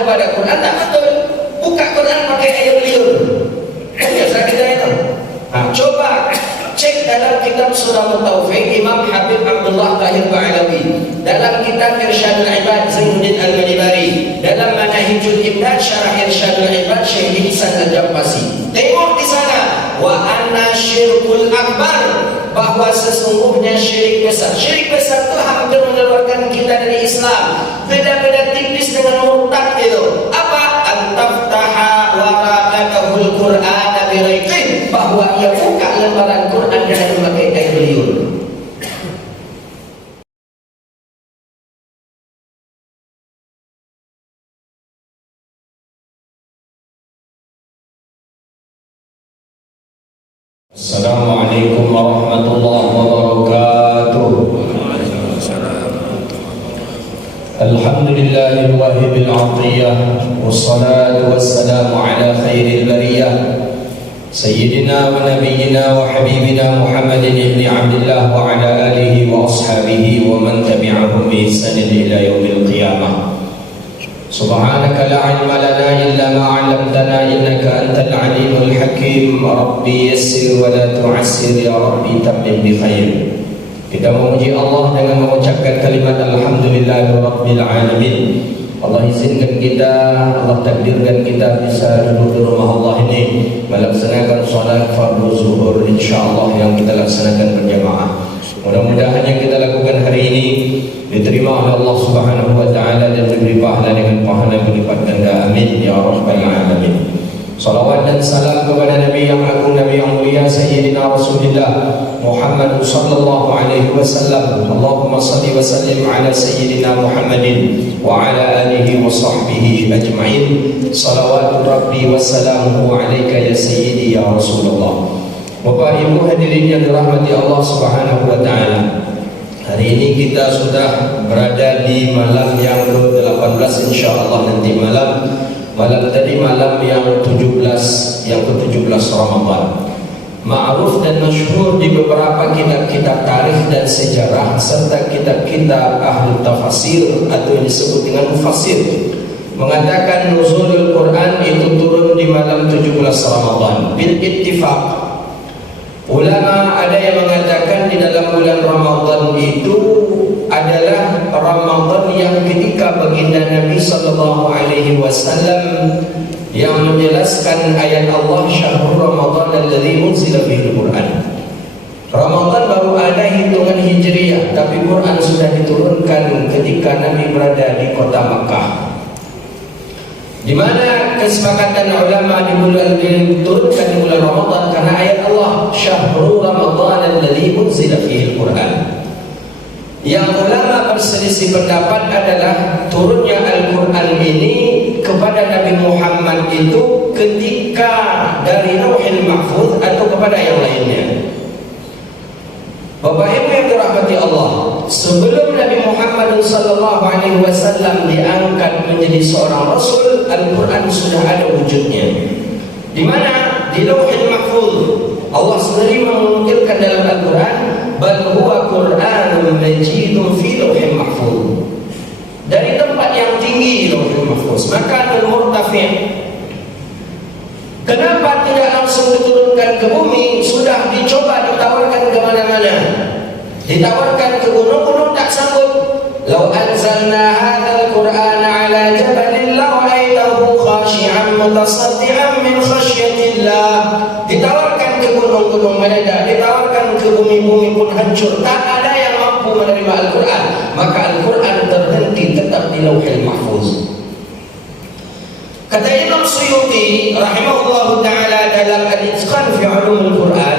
kepada Quran, tak betul. Buka Quran pakai air liur. Biasa kita itu. Coba cek dalam kitab Surah At-Taufik Imam Habib Abdullah Tahir Ba'alawi, dalam kitab Irsyadul Ibad Zainuddin Al-Manibari, dalam Manahijul Imdad Syarah Irsyadul Ibad Syekh Ihsan Al-Jampasi. Tengok di sana, wa anna syirkul akbar, bahwa sesungguhnya syirik besar. Syirik besar itu hampir mengeluarkan kita dari Islam. Beda-beda tipis dengan murtad itu. Apa? Antaftaha waraqatahul Qur'an biraiqin, bahwa ia buka lembaran Quran dengan memakai air liur. Assalamualaikum warahmatullahi wabarakatuh. Alhamdulillahil wahibil 'atiyah, wassalatu wassalamu ala khairil bariyah, sayyidina wa nabiyyina wa habibina Muhammadin ibni Abdillah wa ala alihi wa ashabihi wa man tabi'ahum bi ihsanin ila yaumil qiyamah. Subhanaka la ilma lana illa ma 'allamtana innaka antal alimul hakim. Rabbi yassir wa la tu'assir ya Rabbi tammim bi khair. Kita memuji Allah dengan mengucapkan kalimat alhamdulillahirabbil alamin. Allah izinkan kita, Allah takdirkan kita bisa duduk di rumah Allah ini melaksanakan salat fardu zuhur insyaallah yang kita laksanakan berjamaah. Mudah-mudahan yang kita lakukan hari ini diterima oleh Allah Subhanahu wa taala dan diberi pahala dengan pahala berlipat ganda. Amin ya rabbal alamin. Salawat dan salam kepada Nabi yang agung, Nabi yang mulia, Sayyidina Rasulullah Muhammad sallallahu alaihi wasallam. Allahumma salli wa sallim ala Sayyidina Muhammadin wa ala alihi wa sahbihi ajma'in. Salawatu Rabbi wa salamuhu alaika ya Sayyidi ya Rasulullah. Bapak Ibu hadirin yang dirahmati Allah Subhanahu wa taala. Hari ini kita sudah berada di malam yang ke-18 insyaallah nanti malam tadi malam yang 17 Ramadan. Ma'ruf dan masyhur di beberapa kitab-kitab tarikh dan sejarah serta kitab-kitab ahli tafsir atau yang disebut dengan mufassir mengatakan nuzulul Quran itu turun di malam 17 Ramadan bil ittifaq. Ulama ada yang mengatakan di dalam bulan Ramadan itu adalah Ramadan yang ketika baginda Nabi sallallahu alaihi wasallam yang menjelaskan ayat Allah syahrul Ramadan alladzi unzila fihi al-Qur'an. Ramadan baru ada hitungan Hijriah, tapi Quran sudah diturunkan ketika Nabi berada di kota Makkah. Di mana kesepakatan ulama diturunkan di bulan Ramadan karena ayat Allah syahrul Ramadan alladzi unzila fihi al-Qur'an. Yang ulama berselisih pendapat adalah turunnya Al-Quran ini kepada Nabi Muhammad itu ketika dari Lauhul Mahfuz atau kepada yang lainnya. Bapak Ibu yang dirahmati Allah, sebelum Nabi Muhammad SAW diangkat menjadi seorang Rasul, Al-Quran sudah ada wujudnya. Di mana? Di Lauhul Mahfuz. Allah sendiri menukilkan dalam Al-Quran, bal huwa Qur'anun majidun fi lauhin mahfuz. Dari tempat yang tinggi lauhul mahfuz. Maka al-murtafi'. Kenapa tidak langsung diturunkan ke bumi? Sudah dicoba ditawarkan ke mana-mana. Ditawarkan ke gunung-gunung tak sanggup. Lau anzalna hadzal Qur'ana 'ala jabalin la'ra'aitahu khashi'an mutasaddian min khasyatillah. Ditawarkan ke gunung-gunung mereka, ditawarkan ke bumi-bumi pun hancur. Tak ada yang mampu menerima Al-Quran. Maka Al-Quran terhenti tetap di Lauhul Mahfuz. Kata Imam Suyuti rahimahullahu ta'ala dalam Al-Itqan fi Ulumul Quran,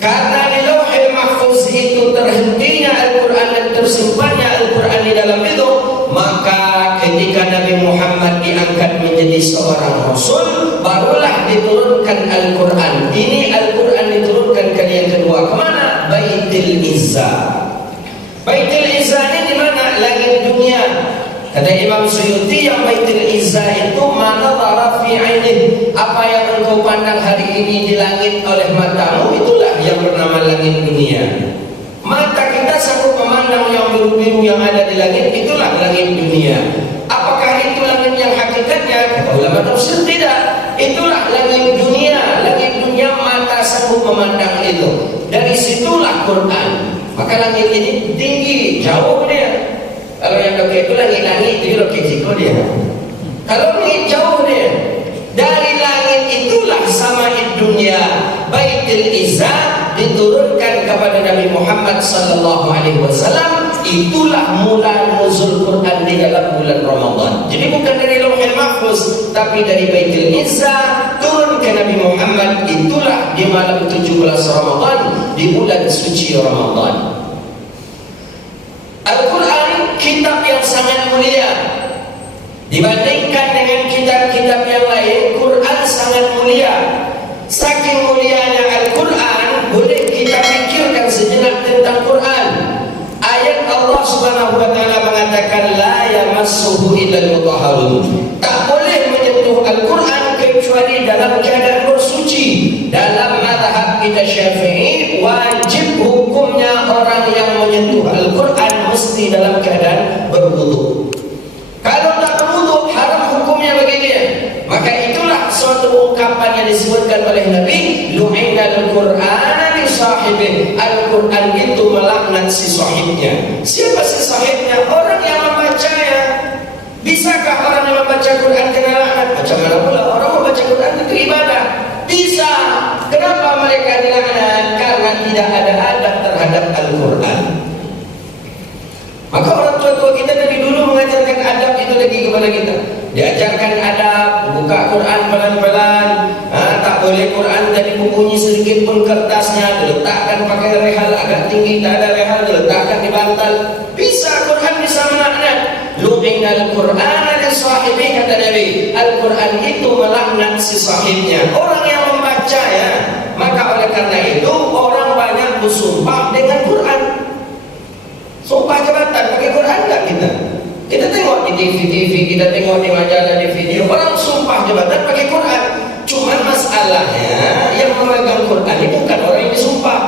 karena di Lauhul Mahfuz itu terhentinya Al-Quran dan tersimpannya Al-Quran di dalam itu, maka ketika Nabi Muhammad diangkat menjadi seorang Rasul, barulah diturunkan Al-Quran. Ini Al-Quran diturunkan kali yang kedua. Kemana? Baitul Izzah. Baitul Izzah ini di mana? Langit dunia. Kata Imam Suyuti, yang Baitul Izzah itu mana dhara fi ainin. Apa yang engkau pandang hari ini di langit oleh matamu, itulah yang bernama langit dunia. Mata kita sanggup memandang yang biru-biru yang ada di langit, itulah langit dunia. Apakah itu langit yang Kalau tafsir tidak. Itulah langit dunia. Langit dunia mata sanggup memandang itu. Dari situlah Quran. Maka langit ini tinggi, jauh dia. Kalau yang dokter itu langit-langit itu dokter jiko dia. Kalau langit jauh dia. Dari langit itulah sama dunia Baitul Izzah diturunkan kepada Nabi Muhammad sallallahu alaihi wasallam. Itulah mula nuzul Quran di dalam bulan Ramadan. Jadi bukan dari Lauhul Mahfuz, tapi dari Baitul Izzah turun ke Nabi Muhammad. Itulah di malam 17 Ramadan, di bulan suci Ramadan. Al-Quran kitab yang sangat mulia. Dibandingkan dengan kitab-kitab yang lain, Quran sangat mulia. Saking mulianya Al-Quran, boleh kita pikirkan sejenak tentang Quran. Ayat Allah Subhanahu wa taala mengatakan la yamassuhu illal mutahharun. Tak boleh menyentuh Al-Quran kecuali dalam keadaan bersuci. Dalam mazhab kita Syafi'i, wajib hukumnya orang yang menyentuh Al-Quran mesti dalam keadaan berwudu. Kalau tak berwudu, haram hukumnya bagi dia. Maka itulah suatu ungkapan yang disebutkan oleh Nabi, lu'inal Qur'ana li sahibih. Al-Quran itu melaknat si sahibnya. Siapa si sahibnya? Orang yang membacanya. Bisakah orang yang membaca Quran kena laknat? Macam mana pula orang membaca Quran itu ibadah? Bisa. Kenapa mereka dilaknat? Karena tidak ada adab terhadap Al-Quran. Maka orang tua-tua kita dari dulu mengajarkan adab itu lagi kepada kita. Diajarkan adab, buka Quran pelan-pelan. Tak boleh Quran jadi bunyi sedikit pun kertasnya, diletakkan pakai rehal agak tinggi, tak ada rehal, diletakkan di bantal. Bisa Quran bisa melaknat. Lu'inal Qur'ana li sahibih, kata Nabi. Al-Quran itu melaknat si sahibnya, orang yang membaca ya. Maka oleh karena itu orang banyak bersumpah dengan Quran. Sumpah jabatan pakai Quran enggak kita? Kita tengok di TV, kita tengok di majalah, di video, orang sumpah jabatan pakai Quran. Cuma masalahnya yang memegang Quran itu bukan orang yang disumpah.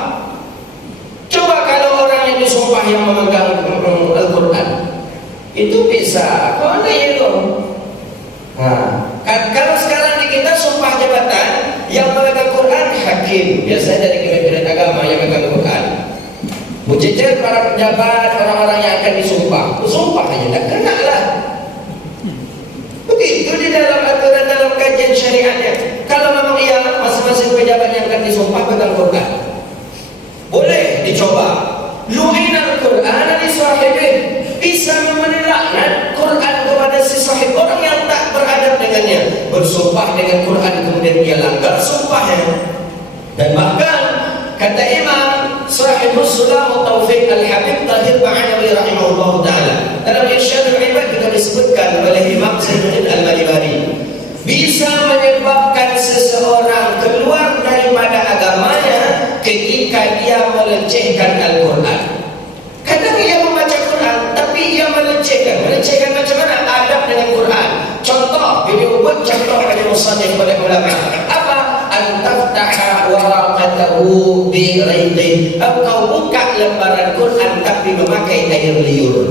Coba kalau orang yang disumpah yang memegang Al-Quran, itu bisa. Kok ada itu? Kalau sekarang di kita sumpah jabatan yang memegang Quran hakim, biasanya dari kementerian agama yang memegang Quran. Mujajar para pejabat, orang-orang yang akan disumpah, sumpah aja, tak kena lah. Begitu di dalam aturan, dalam kajian syariatnya. Kalau memang ia masing-masing pejabat yang akan disumpah pegang Quran, boleh dicoba. Lu'inal Qur'ana li sahibih, bisa memberi laknat Quran kepada si sahib, orang yang tak beradab dengannya, bersumpah dengan Quran kemudian dia langgar sumpahnya. Dan bahkan kata Imam Sahibus Sulam Taufiq Al-Habib Tahir Ba'alawi rahimahullah ta'ala, dalam Irsyadul Ibad juga disebutkan oleh Imam Zainuddin Al-Malibari, bisa menyebabkan seseorang keluar daripada agamanya ketika dia melecehkan Al-Quran. Kadang ia membaca Quran tapi ia melecehkan macam mana adab dengan Quran. Contoh, beliau buat contoh pada musannif pada ulama. Apa? Antaftaha waraqatahu bi raidin. Engkau buka lembaran Quran tapi memakai air liur.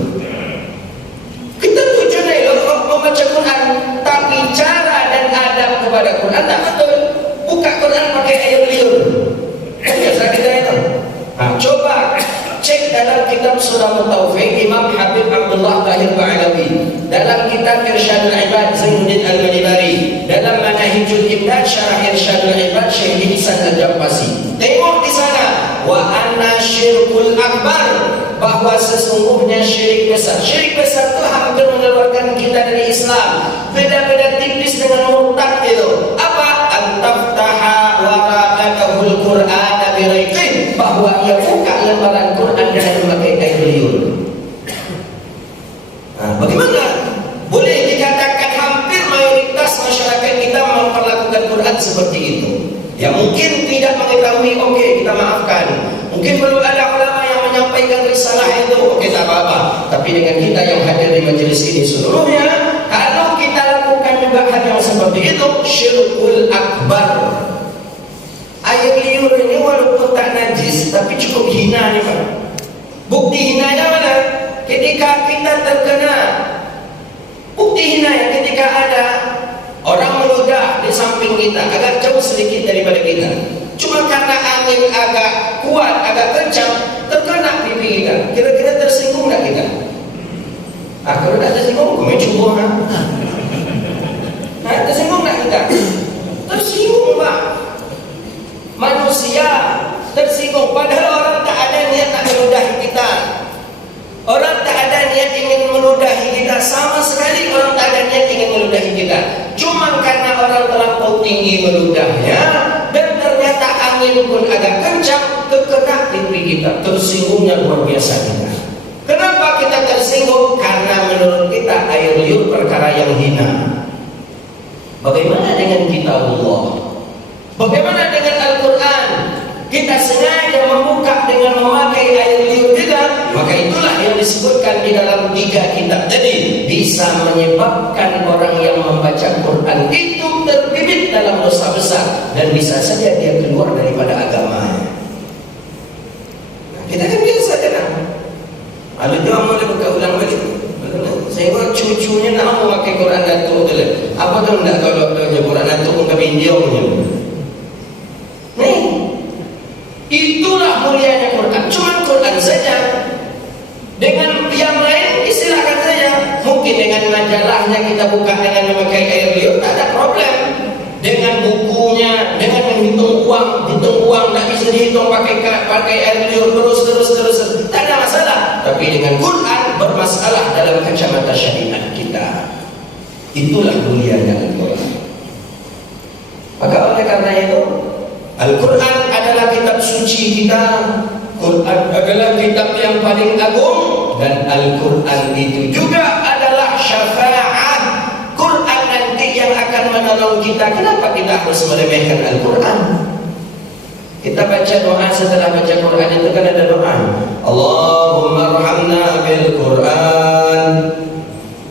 Kita tujuan membaca Quran, tapi cara dan adab kepada Quran tak betul. Buka Quran pakai air liur. Biasa kita itu. Coba cek dalam kitab Surah Taufiq Imam Habib Abdullah Tahir Ba'alawi, dalam kitab Irsyadul Ibad Zainuddin Al-Malibari, dalam Manahijul Imdad Syarah Irsyadul Ibad Syekh Ihsan Al-Jabbasi. Tengok di sana, wa anna syirkul akbar, bahwa sesungguhnya syirik besar. Syirik besar itu hampir mengeluarkan kita dari Islam. Beda-beda tipis dengan murtad itu. Apa? Antaftaha waraqatahul Qur'ana biraiqin, bahwa ia buka lembaran Quran dengan memakai air liur. Bagaimana? Boleh dikatakan hampir mayoritas masyarakat kita memperlakukan Quran seperti itu. Ya mungkin tidak mengetahui, oke, kita maafkan. Mungkin perlu ada ulama yang menyampaikan risalah itu, oke, tak apa-apa. Tapi dengan kita yang hadir di majelis ini seluruhnya, kalau kita lakukan juga hal yang seperti itu, syirkul akbar. Air liur ini walaupun tak najis, tapi cukup hina nih Pak. Bukti hinanya mana? Ketika kita terkena. Bukti hinanya ketika ada orang samping kita, agak jauh sedikit daripada kita. Cuma karena angin agak kuat, agak kencang, terkena pipi kita. Kira-kira tersinggung tak kita? Kalau tak tersinggung, kau main cuba. Tersinggung tak kita? Tersinggung, Pak. Manusia tersinggung. Padahal orang tak ada niat nak meludahi kita. Orang tak ada niat ingin meludahi kita. Sama sekali orang tak ada niat ingin meludahi kita. Cuma karena orang terlampau tinggi meludahnya, dan ternyata angin pun agak kencang, terkena pipi kita. Tersinggungnya luar biasa kita. Kenapa kita tersinggung? Karena menurut kita air liur perkara yang hina. Bagaimana dengan kitabullah? Bagaimana dengan Al-Quran? Kita sengaja membuka dengan memakai air liur kita, maka itulah yang disebutkan di dalam 3 kitab tadi, bisa menyebabkan orang yang membaca Quran itu terbibit dalam dosa besar, dan bisa saja dia keluar daripada agamanya. Kita kan biasa kan? Ada dia mulai berulang balik. Saya buat cucunya nak mau pakai Quran datuk tu lah. Apa tu nak kalau dia Quran datuk pun kami Indianya. Nih, itulah mulianya Quran. Cuma Quran saja. Dengan yang lain istilahkan saja. Mungkin dengan majalahnya kita buka dengan memakai air liur, tak ada problem. Dengan bukunya, dengan menghitung uang tak bisa dihitung pakai air liur terus, tak ada masalah. Tapi dengan Quran bermasalah dalam kacamata syariat kita. Itulah mulianya Al-Quran. Maka oleh karena itu, Al-Quran adalah kitab suci kita. Quran adalah kitab yang paling agung, dan Al-Quran itu juga adalah syafaat. Quran nanti yang akan menolong kita. Kenapa kita harus meremehkan Al-Quran? Kita baca doa setelah baca Quran itu kan ada doa. Allahumma arhamna bil Quran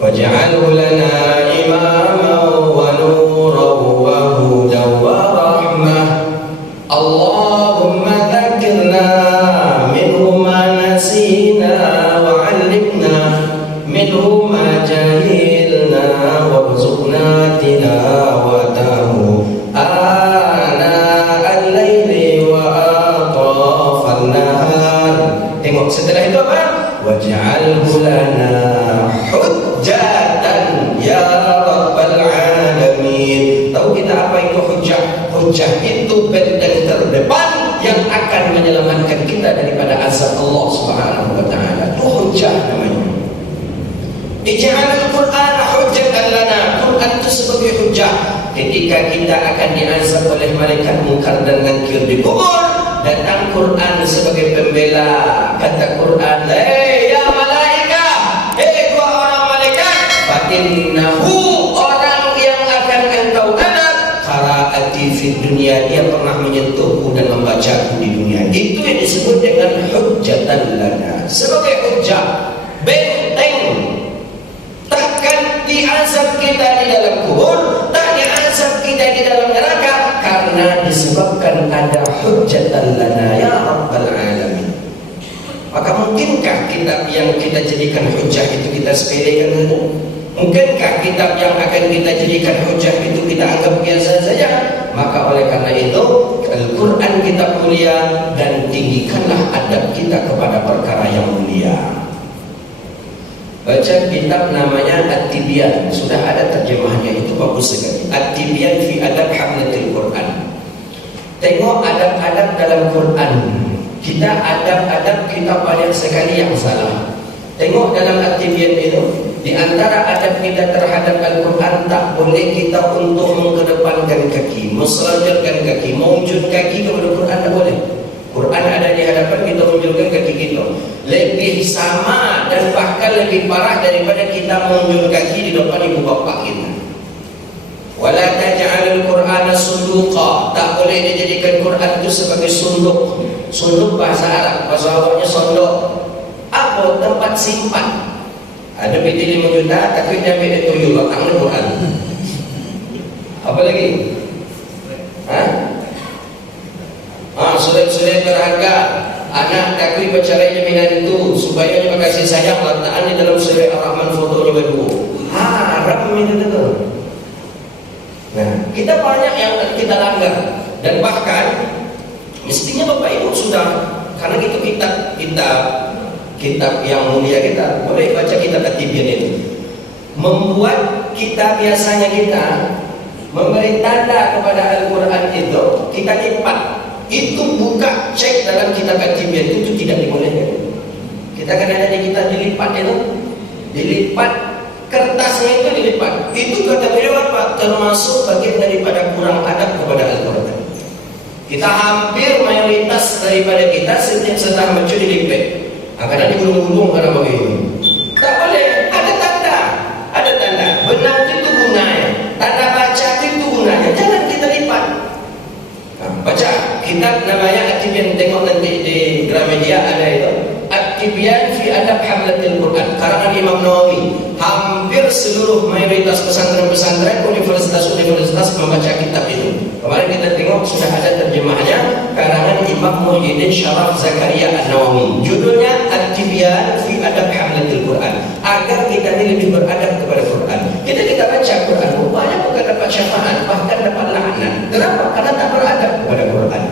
waj'alhu lana imaman wa nuran wa hudan wa rahmah. Allahumma dzakirna minhu ma nasina wa 'allimna minhu ma jahilna warzuqna tilawatahu ana al-laili wa atrafan nahar. Tengok setelah itu apa? Waj'alhu lana hujjatan ya rabbal alamin. Tahu kita apa itu hujjah? Hujjah itu benteng terdepan yang akan menyelamatkan kita daripada azab Allah Subhanahu wa taala. Itu hujjah namanya. Ij'alul Qur'an hujjatan lana. Quran itu sebagai hujjah ketika kita akan diazab oleh malaikat Munkar dan Nakir di kubur. Datang Quran sebagai pembela. Kata Quran, ya malaikat, dua orang malaikat, fa innahu, orang yang akan engkau adab, qaraati fid dunia, dia pernah menyentuhku dan membacaku di dunia. Itu yang disebut dengan hujjatan lana. Sebagai hujjah, benteng. Takkan diazab kita di dalam kubur, tak diazab kita di dalam neraka, karena disebabkan ada hujjatan lana ya rabbal alamin. Maka mungkinkah kitab yang kita jadikan hujjah itu kita sepelekan? Mungkinkah kitab yang akan kita jadikan hujjah itu kita anggap biasa saja? Maka oleh karena itu, Al-Quran kitab mulia, dan tinggikanlah adab kita kepada perkara yang mulia. Baca kitab namanya At-Tibyan, sudah ada terjemahannya, itu bagus sekali. At-Tibyan fi adab hamlatil Quran. Tengok adab-adab dalam Quran. Kita adab-adab kita banyak sekali yang salah. Tengok dalam At-Tibyan itu, di antara adab kita terhadap Al-Quran, tak boleh kita untuk mengedepankan kaki, menselonjorkan kaki, mewujud kaki kepada Quran, tak boleh. Quran ada di hadapan kita, menunjukkan kaki kita. Lebih sama dan bahkan lebih parah daripada kita menunjukkan kaki di depan ibu bapa kita. Wala taj'alul Qur'ana sunduqa. Tak boleh dijadikan Quran itu sebagai sunduk. Sunduk bahasa Arab, bahasa Arabnya sondok. Apa? Tempat simpan. Ada PT 5 juta, tapi dia ambil itu juga ambil Quran. Apa lagi? Surat-surat berharga. Anak takui bercerai jaminan itu supaya dia kasih sayang, letakkan di dalam surat Ar-Rahman, fotonya berdua. Haram itu tu. Nah, kita banyak yang kita langgar. Dan bahkan mestinya Bapak Ibu sudah, karena itu kitab yang mulia kita, boleh baca kitab At-Tibyan itu. Membuat kita biasanya kita memberi tanda kepada Al-Quran itu, kita lipat. Itu buka, cek dalam kitab At-Tibyan itu tidak dibolehkan. Kita kadang-kadang kita dilipat itu, dilipat kertasnya itu dilipat. Itu kata beliau apa? Termasuk bagian daripada kurang adab kepada Al-Quran. Kita hampir mayoritas daripada kita setiap setelah baca dilipet. Kadang digulung-gulung karena begini. Tak boleh. Ada tanda. Benar itu gunanya. Tanda baca itu gunanya. Jangan kita lipat. Baca kitab namanya At-Tibyan, tengok nanti di Gramedia ada itu. At-Tibyan fi adab hamlatil Quran, karangan Imam Nawawi. Hampir seluruh mayoritas pesantren-pesantren, universitas-universitas membaca kitab itu. Kemarin kita tengok sudah ada terjemahnya, karangan Imam Muhyiddin Syaraf Zakaria An-Nawawi. Judulnya At-Tibyan fi adab hamlatil Quran, agar kita ini lebih beradab kepada Quran. Kita baca Quran, rupanya bukan dapat syafaat, bahkan dapat laknat. Kenapa? Karena tak beradab kepada Quran.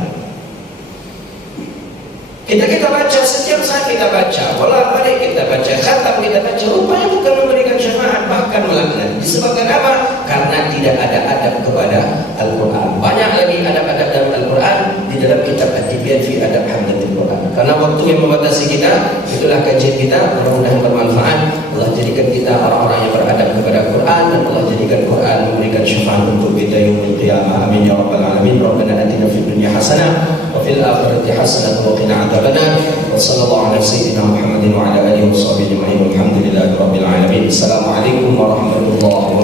Kita baca, setiap saat kita baca, bolak-balik kita baca, khatam kita baca, rupanya bukan memberikan syafaat, bahkan melaknat. Disebabkan apa? Karena tidak ada adab kepada Al-Quran. Banyak lagi adab-adab dalam Al-Quran di dalam kitab At-Tibyan fi adab hamlatil Quran. Karena waktu yang membatasi kita, itulah kajian kita. Mudah-mudahan bermanfaat. Allah jadikan kita orang-orang yang beradab kepada Quran, dan Allah jadikan Quran memberikan syafaat untuk kita yaumil qiyamah. Amin ya rabbal alamin. Rabbana atina fid dunya hasanah wa fil akhirati hasanah wa qina adzabannar. Wa sallallahu ala sayyidina Muhammadin wa ala alihi wa sahbihi ajma'in. Walhamdulillahi rabbil alamin. Assalamualaikum warahmatullahi wabarakatuh.